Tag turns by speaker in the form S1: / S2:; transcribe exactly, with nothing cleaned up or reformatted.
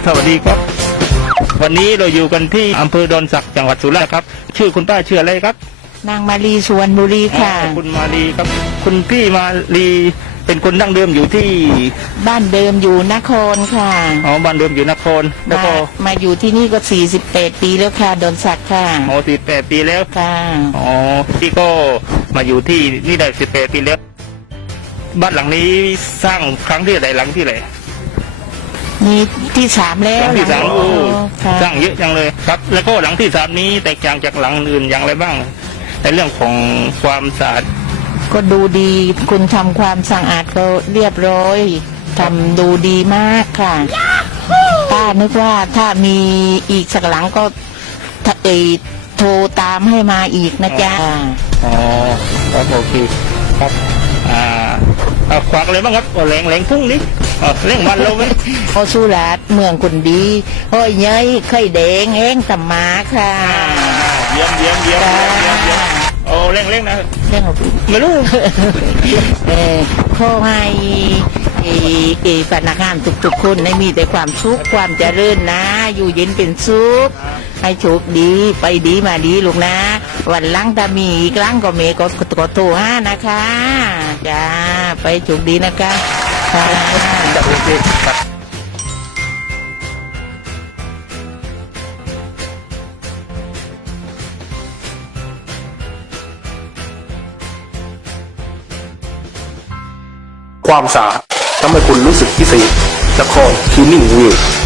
S1: สวัสดีครับวันนี้เราอยู่กันที่อำเภอดอนสักจังหวัดสุราษฎร์ครับชื่อคุณป้าชื่ออะไรครับ
S2: นางมาลีสวนบุรีค่ะ
S1: คุณมาลีครับคุณพี่มาลีเป็นคนดั้งเดิมอยู่ที่
S2: บ้านเดิมอยู่นครค่ะ
S1: อ๋อบ้านเดิมอยู่นครแล้วก็
S2: มาอยู่ที่นี่ก็สี่สิบแปดปีแล้วค่ะดอนสักค่ะ
S1: อ๋อสี่สิบแปดปีแล้ว
S2: ค่ะ
S1: อ๋อพี่ก็มาอยู่ที่นี่ได้สิบแปดปีแล้วบ้านหลังนี้สร้างครั้งที่ไหนหลังที่ไหน
S2: นี่ที่สามแล้ว
S1: หลังที่สามโอ้สร้างเยอะจังเลยครับแล้วก็หลังที่สามนี้แตกต่างจากหลังอื่นอย่างไรบ้างในเรื่องของความสะอาด
S2: ก็ดูดีคุณทำความสะอาดก็เรียบร้อยทำดูดีมากค่ะป้านึกว่าถ้ามีอีกสักหลังก็เอโทรตามให้มาอีกนะจ๊ะ
S1: อ๋อครับโอเคครับอ่าเอาควักเลยบ้างครับแหลงแหลงพุ่งนี้เร่งมันเราไหม
S2: พอสุราษฎร์เมืองคนดีห้อยเย้ยไข่แดงแห้งตำมาค่ะ
S1: เยี่ยมเยี่ยมเยี่ยมเยี่ยมเยี่ยมโอ้เร่งเร่งนะ
S2: เร่ง
S1: ไม่รู้
S2: เออข้อให้เอเอพนักงานทุกๆคนได้มีแต่ความสุขความเจริญนะอยู่เย็นเป็นสุขให้โชคดีไปดีมาดีลูกนะวันหลังถ้ามีอีกครั้งก็เมย์ก็กดโทรห้านะคะจ้าไปโชคดีนะคะค่ะ
S1: โอเคครับ
S3: ความสะอาดทำให้คุณรู้สึกพิเศษนครคลีนนิ่งวิว